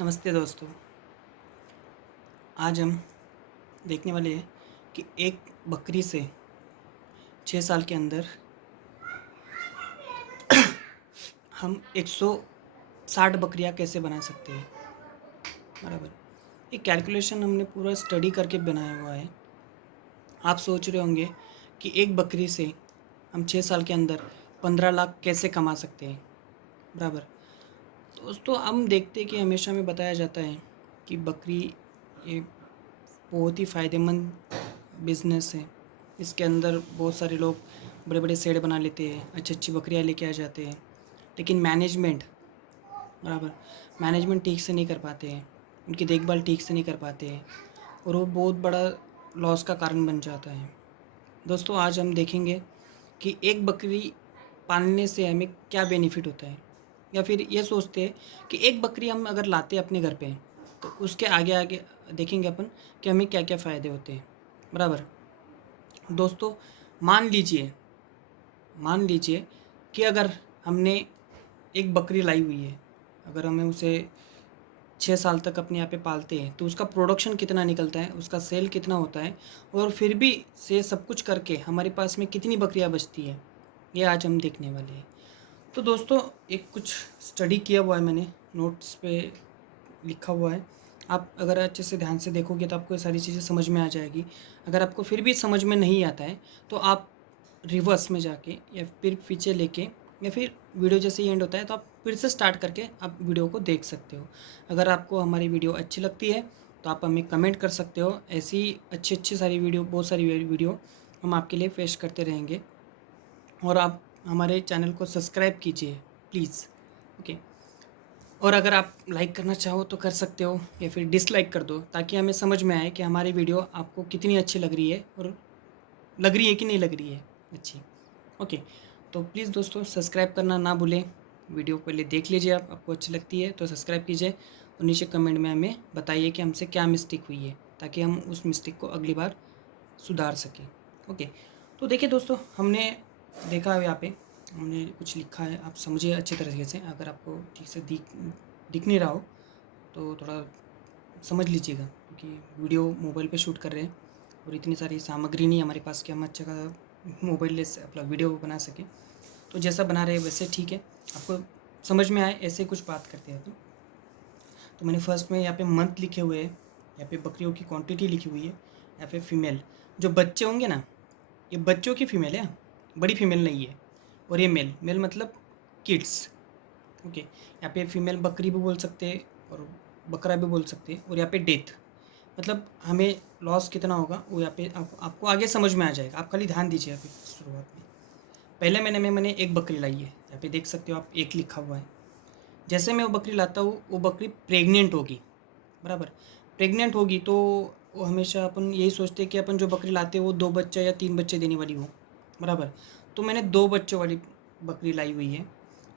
नमस्ते दोस्तों। आज हम देखने वाले हैं कि एक बकरी से 6 साल के अंदर हम 160 बकरियां कैसे बना सकते हैं। बराबर, ये कैलकुलेशन हमने पूरा स्टडी करके बनाया हुआ है। आप सोच रहे होंगे कि एक बकरी से हम 6 साल के अंदर 15 लाख कैसे कमा सकते हैं। बराबर दोस्तों, हम देखते हैं कि हमेशा में बताया जाता है कि बकरी ये बहुत ही फ़ायदेमंद बिज़नेस है। इसके अंदर बहुत सारे लोग बड़े बड़े शेड बना लेते हैं, अच्छी अच्छी बकरियां लेके आ जाते हैं, लेकिन मैनेजमेंट ठीक से नहीं कर पाते हैं, उनकी देखभाल ठीक से नहीं कर पाते हैं और वो बहुत बड़ा लॉस का कारण बन जाता है। दोस्तों, आज हम देखेंगे कि एक बकरी पालने से हमें क्या बेनिफिट होता है, या फिर ये सोचते हैं कि एक बकरी हम अगर लाते हैं अपने घर पे तो उसके आगे आगे देखेंगे अपन कि हमें क्या क्या फ़ायदे होते हैं। बराबर दोस्तों, मान लीजिए मान लीजिए कि अगर हमने एक बकरी लाई हुई है, अगर हमें उसे 6 साल तक अपने यहाँ पे पालते हैं तो उसका प्रोडक्शन कितना निकलता है, उसका सेल कितना होता है, और फिर भी से सब कुछ करके हमारे पास में कितनी बकरियाँ बचती है, ये आज हम देखने वाले हैं। तो दोस्तों, एक कुछ स्टडी किया हुआ है मैंने, नोट्स पे लिखा हुआ है। आप अगर अच्छे से ध्यान से देखोगे तो आपको ये सारी चीज़ें समझ में आ जाएगी। अगर आपको फिर भी समझ में नहीं आता है तो आप रिवर्स में जाके या फिर पीछे लेके या फिर वीडियो जैसे ही एंड होता है तो आप फिर से स्टार्ट करके आप वीडियो को देख सकते हो। अगर आपको हमारी वीडियो अच्छी लगती है तो आप हमें कमेंट कर सकते हो। ऐसी अच्छी अच्छी सारी वीडियो, बहुत सारी वीडियो हम आपके लिए पेश करते रहेंगे। और आप हमारे चैनल को सब्सक्राइब कीजिए प्लीज़। ओके, और अगर आप लाइक करना चाहो तो कर सकते हो या फिर डिसलाइक कर दो, ताकि हमें समझ में आए कि हमारी वीडियो आपको कितनी अच्छी लग रही है और लग रही है कि नहीं लग रही है अच्छी। ओके, तो प्लीज़ दोस्तों सब्सक्राइब करना ना भूलें। वीडियो पहले देख लीजिए, आपको अच्छी लगती है तो सब्सक्राइब कीजिए और नीचे कमेंट में हमें बताइए कि हमसे क्या मिस्टेक हुई है, ताकि हम उस मिस्टेक को अगली बार सुधार सकें। ओके, तो देखिए दोस्तों, हमने देखा है यहाँ पे हमने कुछ लिखा है, आप समझिए अच्छी तरीके से। अगर आपको ठीक से दिख नहीं रहा हो तो थोड़ा समझ लीजिएगा, क्योंकि वीडियो मोबाइल पे शूट कर रहे हैं और इतनी सारी सामग्री नहीं हमारे पास कि हम अच्छा का मोबाइल से अपना वीडियो बना सकें। तो जैसा बना रहे हैं वैसे ठीक है, आपको समझ में आए ऐसे कुछ बात करते हैं। तो मैंने फर्स्ट में यहाँ पे मंथ लिखे हुए हैं, यहाँ पे बकरियों की क्वांटिटी लिखी हुई है, यहाँ पे फीमेल जो बच्चे होंगे ना, ये बच्चों की फ़ीमेल है, बड़ी फीमेल नहीं है। और ये मेल, मेल मतलब किड्स। ओके, यहाँ पे फीमेल बकरी भी बोल सकते हैं और बकरा भी बोल सकते हैं। और यहाँ पे डेथ मतलब हमें लॉस कितना होगा वो यहाँ पे आपको आगे समझ में आ जाएगा। आप खाली ध्यान दीजिए अभी शुरुआत में। पहले मैंने एक बकरी लाई है, यहाँ पे देख सकते हो आप, एक लिखा हुआ है। जैसे मैं वो बकरी लाता हूँ वो बकरी प्रेग्नेंट होगी। बराबर, प्रेग्नेंट होगी तो वो हमेशा अपन यही सोचते हैं कि अपन जो बकरी लाते हैं वो 2 बच्चे या 3 बच्चे देने वाली हो। बराबर, तो मैंने 2 बच्चों वाली बकरी लाई हुई है।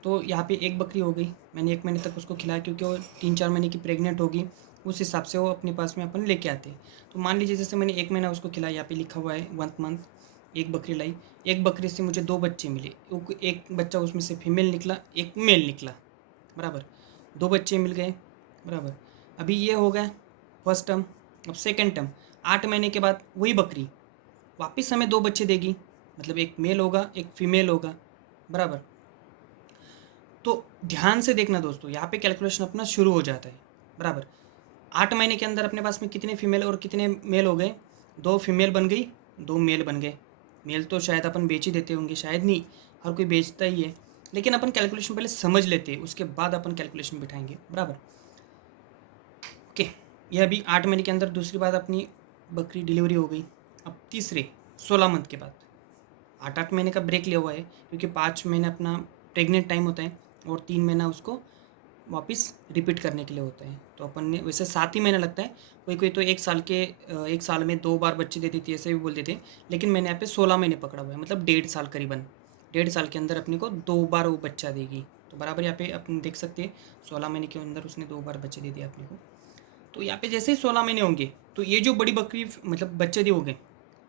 तो यहाँ पे एक बकरी हो गई, मैंने 1 महीने तक उसको खिलाया, क्योंकि वो 3-4 महीने की प्रेग्नेंट होगी, उस हिसाब से वो अपने पास में अपन लेके आते हैं। तो मान लीजिए जैसे मैंने 1 महीना उसको खिलाया, यहाँ पे लिखा हुआ है 1 मंथ, एक बकरी लाई। एक बकरी से मुझे 2 बच्चे मिले, एक बच्चा उसमें से फीमेल निकला, एक मेल निकला। बराबर, 2 बच्चे मिल गए। बराबर, अभी ये हो गया फर्स्ट टर्म। अब सेकेंड टर्म, 8 महीने के बाद वही बकरी वापस हमें 2 बच्चे देगी, मतलब एक मेल होगा एक फीमेल होगा। बराबर, तो ध्यान से देखना दोस्तों, यहाँ पे कैलकुलेशन अपना शुरू हो जाता है। बराबर, 8 महीने के अंदर अपने पास में कितने फीमेल और कितने मेल हो गए? 2 फीमेल बन गई, 2 मेल बन गए। मेल तो शायद अपन बेच ही देते होंगे, शायद नहीं, हर कोई बेचता ही है, लेकिन अपन कैलकुलेशन पहले समझ लेते हैं, उसके बाद अपन कैलकुलेशन बिठाएंगे। बराबर, ओके, ये अभी 8 महीने के अंदर दूसरी बार अपनी बकरी डिलीवरी हो गई। अब तीसरे 16 मंथ के बाद, 8-8 महीने का ब्रेक लिया हुआ है, क्योंकि 5 महीने अपना प्रेग्नेंट टाइम होता है और 3 महीना उसको वापस रिपीट करने के लिए होता है। तो अपन ने वैसे 7 ही महीना लगता है, कोई कोई तो 1 साल के 1 साल में 2 बार बच्चे दे देती है, ऐसे भी बोल देते हैं, लेकिन मैंने यहाँ पे 16 महीने पकड़ा हुआ है, मतलब 1.5 साल करीबन। 1.5 साल के अंदर अपने को 2 बार वो बच्चा देगी। तो बराबर यहाँ पे अपन देख सकते हैं 16 महीने के अंदर उसने 2 बार बच्चे दे दिए अपने को। तो यहाँ पे जैसे ही 16 महीने होंगे तो ये जो बड़ी बकरी मतलब बच्चे दिए होंगे,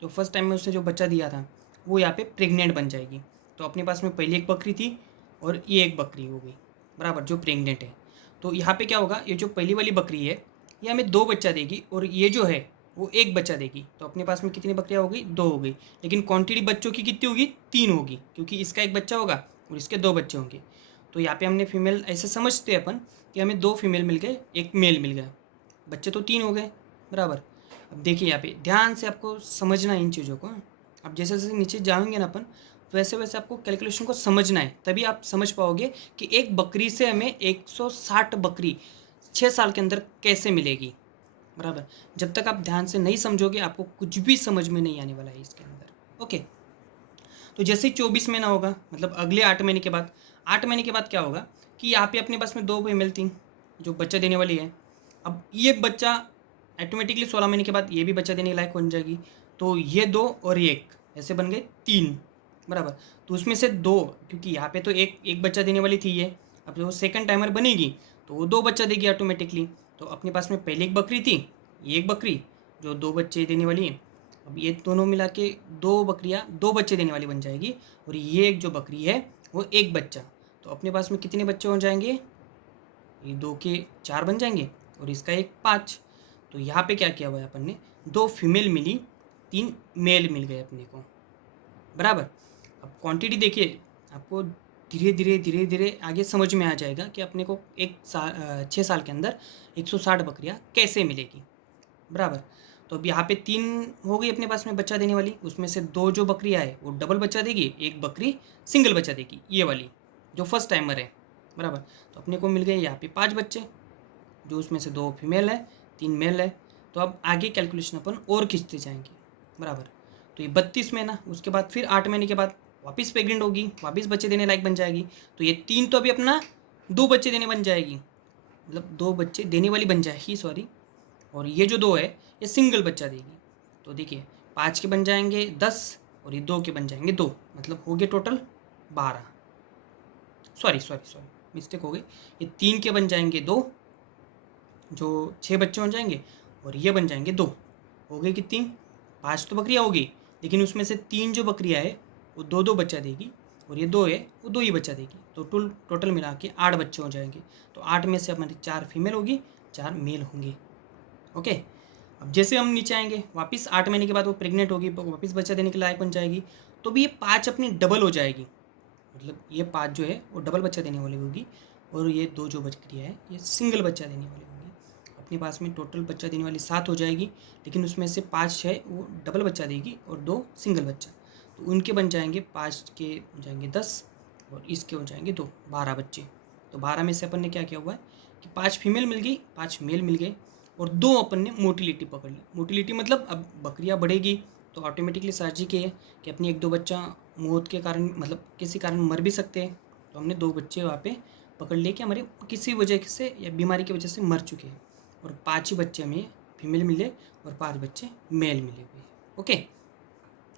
तो फर्स्ट टाइम में उसने जो बच्चा दिया था वो यहाँ पे प्रेग्नेंट बन जाएगी। तो अपने पास में पहली एक बकरी थी और ये एक बकरी हो गई, बराबर, जो प्रेग्नेंट है। तो यहाँ पे क्या होगा, ये जो पहली वाली बकरी है ये हमें 2 बच्चा देगी और ये जो है वो 1 बच्चा देगी। तो अपने पास में कितनी बकरियाँ हो गई, 2 हो गई। लेकिन क्वांटिटी बच्चों की कितनी होगी, 3 होगी, क्योंकि इसका 1 बच्चा होगा और इसके 2 बच्चे होंगे। तो यहाँ पे हमने फीमेल ऐसे समझते हैं अपन कि हमें 2 फीमेल मिल गए, 1 मेल मिल गया, बच्चे तो 3 हो गए बराबर। अब देखिए यहाँ पे ध्यान से आपको समझना है इन चीज़ों को। अब जैसे जैसे नीचे जाएंगे ना अपन, वैसे वैसे आपको कैलकुलेशन को समझना है, तभी आप समझ पाओगे कि एक बकरी से हमें 160 बकरी 6 साल के अंदर कैसे मिलेगी बराबर। जब तक आप ध्यान से नहीं समझोगे आपको कुछ भी समझ में नहीं आने वाला है इसके अंदर। ओके, तो जैसे ही 24 महीना होगा, मतलब अगले 8 महीने के बाद, 8 महीने के बाद क्या होगा कि यहाँ पे अपने पास में 2 फीमेल थी जो बच्चा देने वाली है। अब ये बच्चा ऑटोमेटिकली 16 महीने के बाद ये भी बच्चा देने लायक बन जाएगी। तो ये 2 और ये 1 ऐसे बन गए 3 बराबर। तो उसमें से 2, क्योंकि यहाँ पे तो एक बच्चा देने वाली थी ये, अब जो सेकंड टाइमर बनेगी तो वो 2 बच्चा देगी ऑटोमेटिकली। तो अपने पास में पहले एक बकरी थी, ये एक बकरी जो 2 बच्चे देने वाली है। अब ये दोनों मिला के 2 बकरियाँ 2 बच्चे देने वाली बन जाएगी, और ये एक जो बकरी है वो 1 बच्चा। तो अपने पास में कितने बच्चे हो जाएंगे, ये 2 के 4 बन जाएंगे और इसका 1 5। तो यहाँ पे क्या किया हुआ है अपन ने, 2 फीमेल मिली, 3 मेल मिल गए अपने को बराबर। अब क्वांटिटी देखिए, आपको धीरे धीरे धीरे धीरे आगे समझ में आ जाएगा कि अपने को 6 साल के अंदर 160 बकरियाँ कैसे मिलेगी बराबर। तो अब यहाँ पे 3 हो गई अपने पास में बच्चा देने वाली, उसमें से 2 जो बकरियाँ है वो डबल बच्चा देगी, 1 बकरी सिंगल बच्चा देगी, ये वाली जो फर्स्ट टाइमर है बराबर। तो अपने को मिल गए यहाँ पे 5 बच्चे, जो उसमें से 2 फीमेल है 3 मेल है। तो अब आगे कैलकुलेशन अपन और खींचते जाएंगे बराबर। तो ये 32 महीना, उसके बाद फिर 8 महीने के बाद वापस प्रेग्नेंट होगी, वापस बच्चे देने लायक बन जाएगी। तो ये 3 तो अभी अपना 2 बच्चे देने बन जाएगी, मतलब 2 बच्चे देने वाली बन जाएगी सॉरी। और ये जो 2 है ये सिंगल बच्चा देगी। तो देखिए 5 के बन जाएंगे 10 और ये 2 के बन जाएंगे 2, मतलब हो गए टोटल 12। सॉरी मिस्टेक हो गई, ये 3 के बन जाएंगे 2, जो 6 बच्चे हो जाएंगे, और ये बन जाएंगे 2, हो गई कितनी 5 तो बकरियाँ होगी, लेकिन उसमें से 3 जो बकरियाँ है वो 2 बच्चा देगी, और ये 2 है वो 2 ही बच्चा देगी। तो टोटल मिला के 8 बच्चे हो जाएंगे। तो 8 में से हमारी 4 फीमेल होगी, 4 मेल होंगे। ओके, अब जैसे हम नीचे आएंगे वापस 8 महीने के बाद वो प्रेग्नेंट होगी, वापस बच्चा देने के लायक बन जाएगी। तो भी ये 5 अपनी डबल हो जाएगी, मतलब ये 5 जो है वो डबल बच्चा देने वाली होगी, और ये 2 जो बकरियाँ है ये सिंगल बच्चा देने वाली होगी। अपने पास में टोटल बच्चा देने वाली 7 हो जाएगी, लेकिन उसमें से 5 है वो डबल बच्चा देगी और 2 सिंगल बच्चा। तो उनके बन जाएंगे 5 के हो जाएंगे 10 और इसके हो जाएंगे 2, 12 बच्चे। तो 12 में से अपन ने क्या किया हुआ है कि 5 फीमेल मिल गई, 5 मेल मिल गए, और 2 अपन ने मोटिलिटी पकड़ ली। मोटिलिटी मतलब अब बकरियाँ बढ़ेगी तो ऑटोमेटिकली साझी की है कि अपनी 1-2 बच्चा मौत के कारण, मतलब किसी कारण मर भी सकते हैं। तो हमने 2 बच्चे वहाँ पे पकड़ लिए कि हमारे किसी वजह से या बीमारी की वजह से मर चुके हैं, और 5 ही बच्चे हमें फीमेल मिले और 5 बच्चे मेल मिले हुए। ओके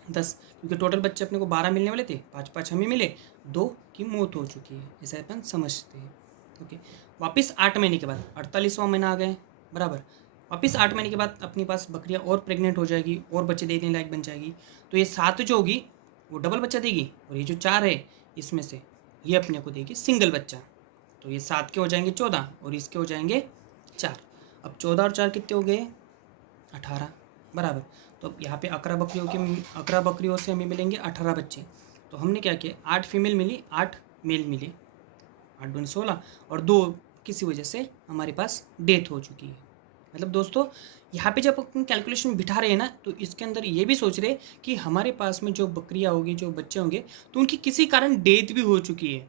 10, क्योंकि टोटल बच्चे अपने को 12 मिलने वाले थे, 5 हमें मिले, 2 की मौत हो चुकी है, ऐसा अपन समझते हैं। ओके, वापस 8 महीने के बाद 48वां महीना आ गए बराबर। वापस 8 महीने के बाद अपने पास बकरियाँ और प्रेग्नेंट हो जाएगी और बच्चे देने लायक बन जाएगी। तो ये 7 जो होगी वो डबल बच्चा देगी, और ये जो 4 है इसमें से ये अपने को देगी सिंगल बच्चा। तो ये 7 के हो जाएंगे 14 और इसके हो जाएंगे 4। अब 14 और 4 कितने हो गए, 18 बराबर। तो अब यहाँ पे 11 बकरियों से हमें मिलेंगे 18 बच्चे। तो हमने क्या किया, 8 फीमेल मिली, 8 मेल मिले, 8 दूनी 16, और 2 किसी वजह से हमारे पास डेथ हो चुकी है। मतलब दोस्तों यहाँ पे जब अपन कैलकुलेशन बिठा रहे हैं ना, तो इसके अंदर ये भी सोच रहे कि हमारे पास में जो बकरियाँ होगी, जो बच्चे होंगे, तो उनकी किसी कारण डेथ भी हो चुकी है,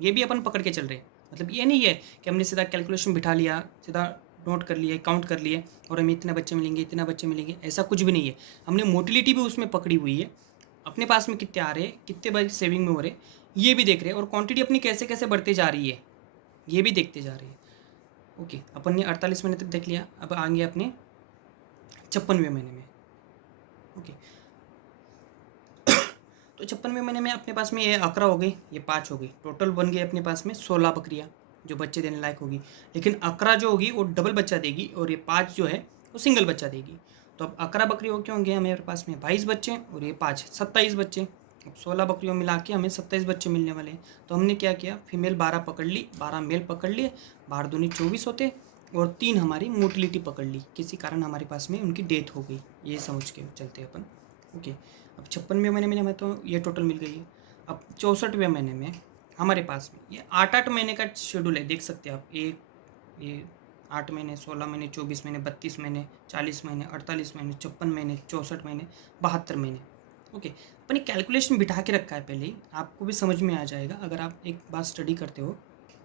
ये भी अपन पकड़ के चल रहे हैं। मतलब ये नहीं है कि हमने सीधा कैलकुलेशन बिठा लिया, सीधा नोट कर लिए, काउंट कर लिए और हमें इतने बच्चे मिलेंगे, इतना बच्चे मिलेंगे, ऐसा कुछ भी नहीं है। हमने मोटिलिटी भी उसमें पकड़ी हुई है, अपने पास में कितने आ रहे हैं, कितने बच्चे सेविंग में हो रहे हैं, ये भी देख रहे हैं, और क्वांटिटी अपनी कैसे कैसे बढ़ती जा रही है ये भी देखते जा रहे हैं। ओके, अपन ने 48 महीने तक देख लिया, अब आएंगे अपने 56वें महीने में। ओके तो 56वें महीने में अपने पास में ये 11 हो गई, ये 5 हो गई, टोटल बन गई अपने पास में 16 बकरियाँ जो बच्चे देने लायक होगी। लेकिन 11 जो होगी वो डबल बच्चा देगी, और ये 5 जो है वो सिंगल बच्चा देगी। तो अब 11 बकरी हो क्यों होंगे हमारे पास में 22 बच्चे, और ये 5 27 बच्चे। अब 16 बकरियों मिला के हमें 27 बच्चे मिलने वाले हैं। तो हमने क्या किया, फीमेल 12 पकड़ ली, 12 मेल पकड़ लिए, 12 दूनी 24 होते, और 3 हमारी मोटिलिटी पकड़ ली, किसी कारण हमारे पास में उनकी डेथ हो गई, ये समझ के चलते अपन। ओके, अब 56वें महीने में हमें तो ये टोटल मिल गई है। अब 64वें महीने में हमारे पास में ये 8-8 महीने का शेड्यूल है, देख सकते हैं आप। एक ये 8 महीने, 16 महीने, 24 महीने, 32 महीने, 40 महीने, 48 महीने, 56 महीने, 64 महीने, 72 महीने। ओके, अपनी कैलकुलेशन बिठा के रखा है पहले ही, आपको भी समझ में आ जाएगा। अगर आप एक बार स्टडी करते हो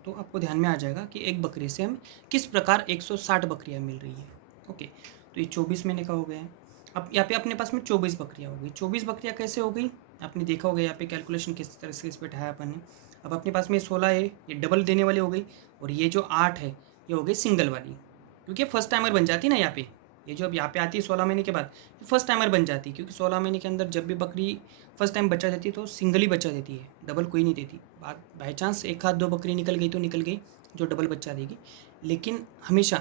तो आपको ध्यान में आ जाएगा कि एक बकरी से हमें किस प्रकार 160 बकरियां मिल रही है। ओके, तो ये 24 महीने का हो गया है। अब यहाँ पे अपने पास में 24 बकरियां हो गई। 24 बकरियां कैसे हो गई, आपने देखा होगा यहाँ पे कैलकुलेशन किस तरह से इस पर बैठाया अपन ने। अब अपने पास में 16 है, ये डबल देने वाली हो गई, और ये जो 8 है ये हो गई सिंगल वाली, क्योंकि फर्स्ट टाइमर बन जाती है ना यहाँ पे। ये जो अब यहाँ पे आती है 16 महीने के बाद, फर्स्ट टाइमर बन जाती है, क्योंकि 16 महीने के अंदर जब भी बकरी फर्स्ट टाइम बच्चा देती है तो सिंगल ही बच्चा देती है, डबल कोई नहीं देती। बात बाई चांस एक हाथ 2 बकरी निकल गई तो निकल गई जो डबल बच्चा देगी, लेकिन हमेशा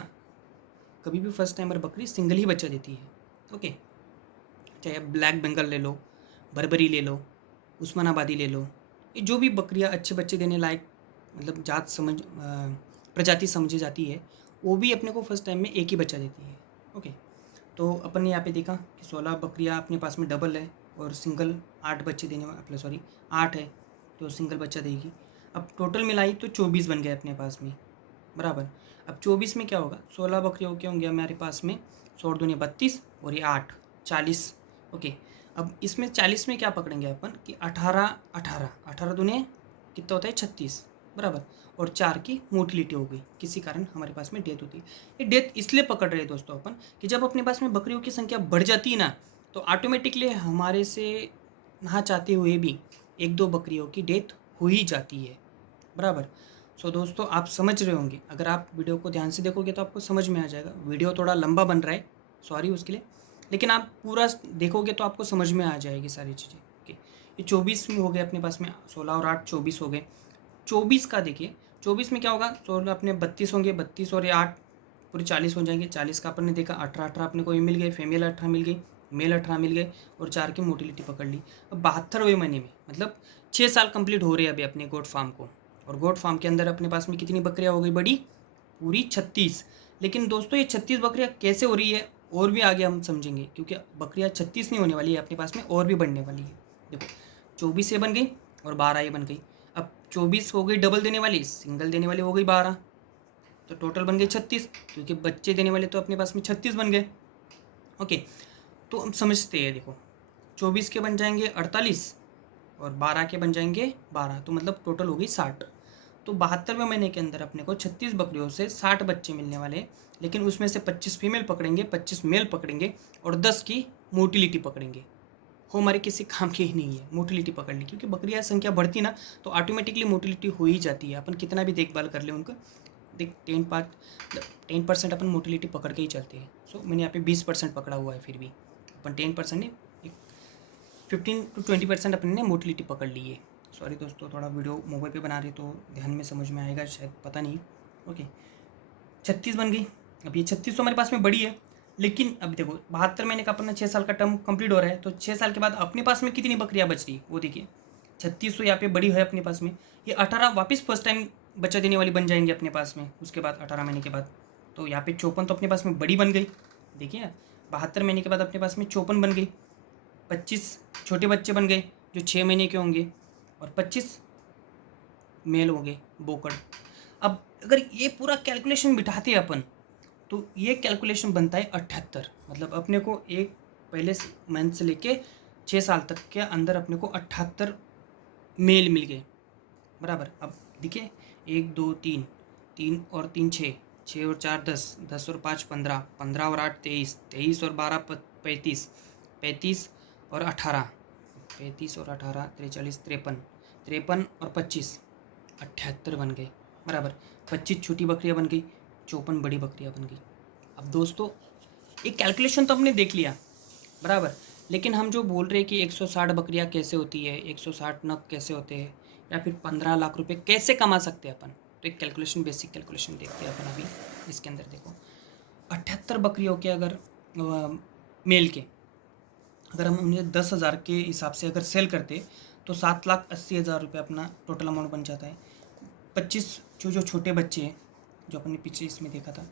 कभी भी फर्स्ट टाइमर बकरी सिंगल ही बच्चा देती है। ओके, चाहे आप ब्लैक बंगाल ले लो, बर्बरी ले लो, उस्मानाबादी ले लो, ये जो भी बकरियाँ अच्छे बच्चे देने लायक मतलब जात समझ प्रजाति समझी जाती है, वो भी अपने को फर्स्ट टाइम में एक ही बच्चा देती है। ओके, तो अपन ने यहाँ पे देखा कि 16 बकरियाँ अपने पास में डबल है, और सिंगल 8 बच्चे देने वाले, सॉरी 8 है तो सिंगल बच्चा देगी। अब टोटल मिलाई तो 24 बन गए अपने पास में, बराबर। अब 24 में क्या होगा, 16 बकरियों के होंगे हमारे पास में, 16 दूनी 32 और ये 8 40। ओके, अब इसमें 40 में क्या पकड़ेंगे अपन कि 18 दूने कितना होता है 36, बराबर, और 4 की मोटिलिटी हो गई, किसी कारण हमारे पास में डेथ होती है। ये डेथ इसलिए पकड़ रहे हैं दोस्तों अपन कि जब अपने पास में बकरियों की संख्या बढ़ जाती है ना, तो ऑटोमेटिकली हमारे से ना चाहते हुए भी 1-2 बकरियों की डेथ हो ही जाती है, बराबर। सो दोस्तों आप समझ रहे होंगे, अगर आप वीडियो को ध्यान से देखोगे तो आपको समझ में आ जाएगा। वीडियो थोड़ा लंबा बन रहा है, सॉरी उसके लिए, लेकिन आप पूरा देखोगे तो आपको समझ में आ जाएगी सारी चीज़ें। ओके, ये 24 में हो गए अपने पास में, 16 और 8 24 हो गए। 24 का देखिए, 24 में क्या होगा, 16 अपने 32 होंगे, 32 और ये 8 पूरे 40 हो जाएंगे। 40 का अपन ने देखा 18 अपने को ये मिल गए, फीमेल 18 मिल गई, मेल 18 मिल गए, और 4 की मोटिलिटी पकड़ ली। अब 72वें महीने में मतलब 6 साल कंप्लीट हो रहे हैं अभी अपने गोट फार्म को, और गोट फार्म के अंदर अपने पास में कितनी बकरियाँ हो गई बड़ी, पूरी 36। लेकिन दोस्तों ये 36 बकरियाँ कैसे हो रही है और भी आगे हम समझेंगे, क्योंकि बकरियाँ 36 नहीं होने वाली है अपने पास में, और भी बढ़ने वाली है। देखो 24 ये बन गई और 12 ये बन गई। अब 24 हो गई डबल देने वाली, सिंगल देने वाली हो गई 12, तो टोटल बन गए 36, क्योंकि बच्चे देने वाले तो अपने पास में 36 बन गए। ओके, तो हम समझते हैं, देखो 24 के बन जाएंगे 48 और 12 के बन जाएंगे 12, तो मतलब टोटल हो गई 60। तो 72वें महीने के अंदर अपने को 36 बकरियों से 60 बच्चे मिलने वाले हैं, लेकिन उसमें से 25 फीमेल पकड़ेंगे, 25 मेल पकड़ेंगे, और 10 की मोटिलिटी पकड़ेंगे। वो हमारे किसी काम की ही नहीं है मोटिलिटी पकड़ ली, क्योंकि बकरियाँ संख्या बढ़ती ना तो ऑटोमेटिकली मोटिलिटी हो ही जाती है। अपन कितना भी देखभाल कर ले उनको, देख 10% अपन मोटिलिटी पकड़ के ही चलते हैं। सो मैंने यहाँ पे 20% पकड़ा हुआ है, फिर भी अपन 10% नहीं, 15 to 20% अपन ने मोटिलिटी पकड़ ली है। सॉरी दोस्तों, थोड़ा वीडियो मोबाइल पे बना रहे तो ध्यान में समझ में आएगा शायद, पता नहीं। ओके, 36 बन गई। अब ये 36 तो हमारे पास में बड़ी है, लेकिन अब देखो 72 महीने का अपना 6 साल का टर्म कंप्लीट हो रहा है, तो 6 साल के बाद अपने पास में कितनी बकरियाँ बच रही वो देखिए। 36 तो यहाँ पे बड़ी है अपने पास में, ये 18 वापस फर्स्ट टाइम बच्चा देने वाली बन जाएंगे अपने पास में उसके बाद 18 महीने के बाद। तो यहाँ पे 54 तो अपने पास में बड़ी बन गई, देखिए 72 महीने के बाद अपने पास में 54 बन गई। 25 छोटे बच्चे बन गए जो 6 महीने के होंगे, और 25 मेल हो गए बोकड़। अब अगर ये पूरा कैलकुलेशन बिठाते हैं अपन, तो ये कैलकुलेशन बनता है 78। मतलब अपने को एक पहले मंथ से लेके 6 साल तक के अंदर अपने को 78 मेल मिल गए, बराबर। अब देखिए 1 2 3, 3 और 3 6, 6 और 4 10, 10 और 5 15, 15 और 8 23, 23 और 12 35, 35 और 18, 35 और 18 43 53, 53 और 25 78 बन गए, बराबर। 25 छोटी बकरियां बन गई, 54 बड़ी बकरियां बन गई। अब दोस्तों एक कैलकुलेशन तो हमने देख लिया, बराबर, लेकिन हम जो बोल रहे हैं कि 160 बकरियां कैसे होती है, 160 नग कैसे होते हैं, या फिर 15 लाख रुपए कैसे कमा सकते हैं अपन, तो एक कैलकुलेशन, बेसिक कैलकुलेशन देखते हैं अपन अभी। इसके अंदर देखो 78 बकरियों के अगर मेल के, अगर हम उन्हें 10,000 के हिसाब से अगर सेल करते, तो 7,80,000 रुपये अपना टोटल अमाउंट बन जाता है। 25 जो छोटे बच्चे हैं, जो अपने पीछे इसमें देखा था,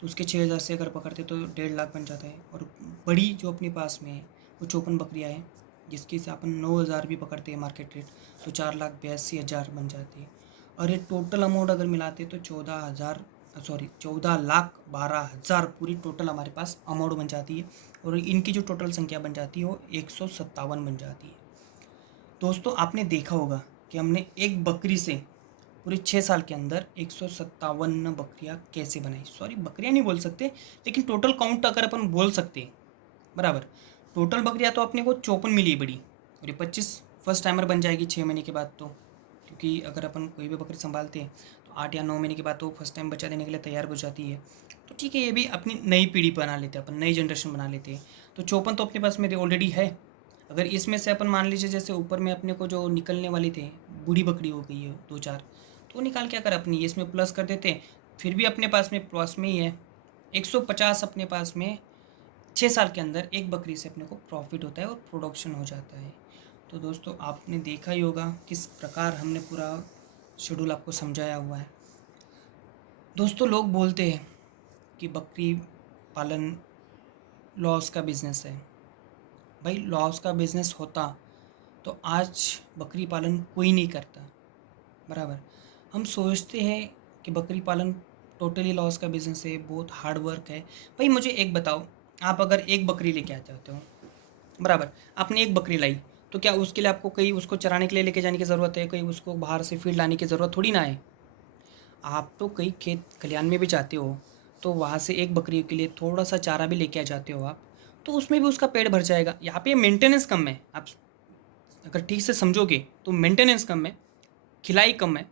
तो उसके 6,000 से अगर पकड़ते तो 1.5 लाख बन जाता है। और बड़ी जो अपने पास में है वो 54 बकरियाँ हैं, जिसकी से अपन 9,000 भी पकड़ते हैं मार्केट रेट, तो 4,82,000 बन जाती है। और ये टोटल अमाउंट अगर मिलाते तो 14,12,000 पूरी टोटल हमारे पास अमाउंट बन जाती है। और इनकी जो टोटल संख्या बन जाती है वो 157 बन जाती है। दोस्तों आपने देखा होगा कि हमने एक बकरी से पूरे 6 साल के अंदर 157 बकरियां कैसे बनाई। सॉरी, बकरियां नहीं बोल सकते, लेकिन टोटल काउंट अगर अपन बोल सकते हैं, बराबर। टोटल बकरियां तो अपने को 54 मिली बड़ी, और ये 25 फर्स्ट टाइमर बन जाएगी 6 महीने के बाद। तो क्योंकि अगर अपन कोई भी बकरी संभालते हैं तो 8 या 9 महीने के बाद तो फर्स्ट टाइम बच्चा देने के लिए तैयार हो जाती है। तो ठीक है, ये भी अपनी नई पीढ़ी बना लेते हैं, अपन नई जनरेशन बना लेते हैं। तो 54 तो अपने पास मेरे ऑलरेडी है। अगर इसमें से अपन मान लीजिए जैसे ऊपर में अपने को जो निकलने वाली थे, बूढ़ी बकरी हो गई है 2-4, तो निकाल क्या कर अपनी इसमें प्लस कर देते हैं, फिर भी अपने पास में प्लस में ही है 150 अपने पास में। 6 साल के अंदर एक बकरी से अपने को प्रॉफिट होता है और प्रोडक्शन हो जाता है। तो दोस्तों आपने देखा ही होगा किस प्रकार हमने पूरा शेड्यूल आपको समझाया हुआ है। दोस्तों लोग बोलते हैं कि बकरी पालन लॉस का बिजनेस है। भाई लॉस का बिजनेस होता तो आज बकरी पालन कोई नहीं करता, बराबर। हम सोचते हैं कि बकरी पालन टोटली लॉस का बिजनेस है, बहुत हार्ड वर्क है। भाई मुझे एक बताओ, आप अगर एक बकरी लेके आ जाते हो, बराबर, आपने एक बकरी लाई, तो क्या उसके लिए आपको कहीं उसको चराने के लिए लेके जाने की ज़रूरत है, कहीं उसको बाहर से फीड लाने की ज़रूरत थोड़ी ना है। आप तो कहीं खेत खलिहान में भी जाते हो तो वहाँ से एक बकरी के लिए थोड़ा सा चारा भी लेके आ जाते हो आप, तो उसमें भी उसका पेट भर जाएगा। यहाँ पे मेंटेनेंस कम है, आप अगर ठीक से समझोगे तो मेंटेनेंस कम है, खिलाई कम है।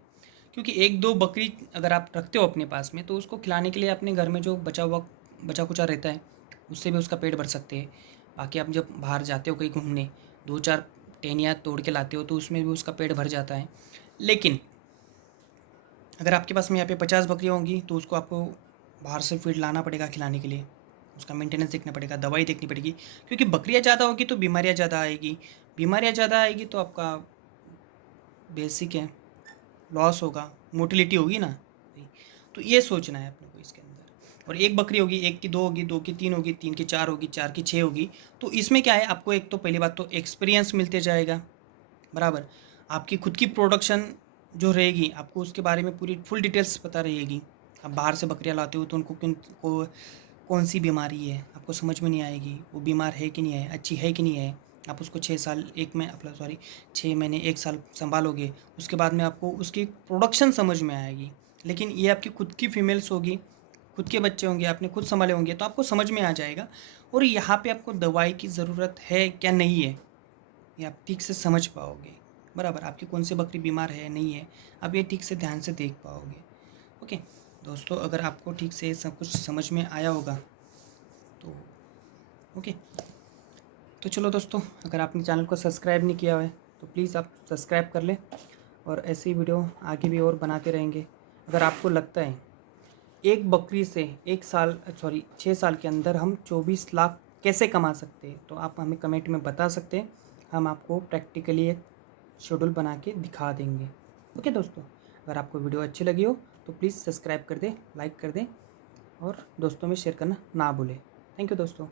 क्योंकि एक दो बकरी अगर आप रखते हो अपने पास में तो उसको खिलाने के लिए अपने घर में जो बचा कुचा रहता है उससे भी उसका पेट भर सकते हैं। बाकी आप जब बाहर जाते हो कहीं घूमने, 2-4 टहनियाँ तोड़ के लाते हो तो उसमें भी उसका पेट भर जाता है। लेकिन अगर आपके पास में यहाँ पे 50 बकरियाँ होंगी तो उसको आपको बाहर से फीड लाना पड़ेगा खिलाने के लिए, उसका मेंटेनेंस देखना पड़ेगा, दवाई देखनी पड़ेगी। क्योंकि बकरियाँ ज़्यादा होगी तो बीमारियाँ ज़्यादा आएगी, बीमारियाँ ज़्यादा आएगी तो आपका बेसिक है लॉस होगा, मोटिलिटी होगी ना। तो ये सोचना है अपने को इसके अंदर। और एक बकरी होगी, एक की 2 होगी, 2 की 3 होगी, 3 की 4 होगी, 4 की 6 होगी। तो इसमें क्या है, आपको एक तो पहली बात तो एक्सपीरियंस मिलते जाएगा, बराबर। आपकी खुद की प्रोडक्शन जो रहेगी आपको उसके बारे में पूरी फुल डिटेल्स पता रहेगी। आप बाहर से बकरियाँ लाते हो तो उनको कौन सी बीमारी है आपको समझ में नहीं आएगी, वो बीमार है कि नहीं है, अच्छी है कि नहीं है। आप उसको 6 महीने 1 साल संभालोगे, उसके बाद में आपको उसकी प्रोडक्शन समझ में आएगी। लेकिन ये आपकी खुद की फीमेल्स होगी, खुद के बच्चे होंगे, आपने खुद संभाले होंगे, तो आपको समझ में आ जाएगा। और यहाँ पे आपको दवाई की ज़रूरत है क्या नहीं है ये आप ठीक से समझ पाओगे, बराबर। आपकी कौन सी बकरी बीमार है नहीं है, आप ये ठीक से ध्यान से देख पाओगे। ओके दोस्तों, अगर आपको ठीक से सब कुछ समझ में आया होगा तो ओके। तो चलो दोस्तों, अगर आपने चैनल को सब्सक्राइब नहीं किया है तो प्लीज़ आप सब्सक्राइब कर लें, और ऐसी वीडियो आगे भी और बनाते रहेंगे। अगर आपको लगता है एक बकरी से 6 साल के अंदर हम 24 लाख कैसे कमा सकते हैं, तो आप हमें कमेंट में बता सकते हैं। हम आपको प्रैक्टिकली एक शेड्यूल बना के दिखा देंगे। ओके दोस्तों, अगर आपको वीडियो अच्छी लगी हो तो प्लीज़ सब्सक्राइब कर दें, लाइक कर दें, और दोस्तों में शेयर करना ना भूलें। थैंक यू दोस्तों।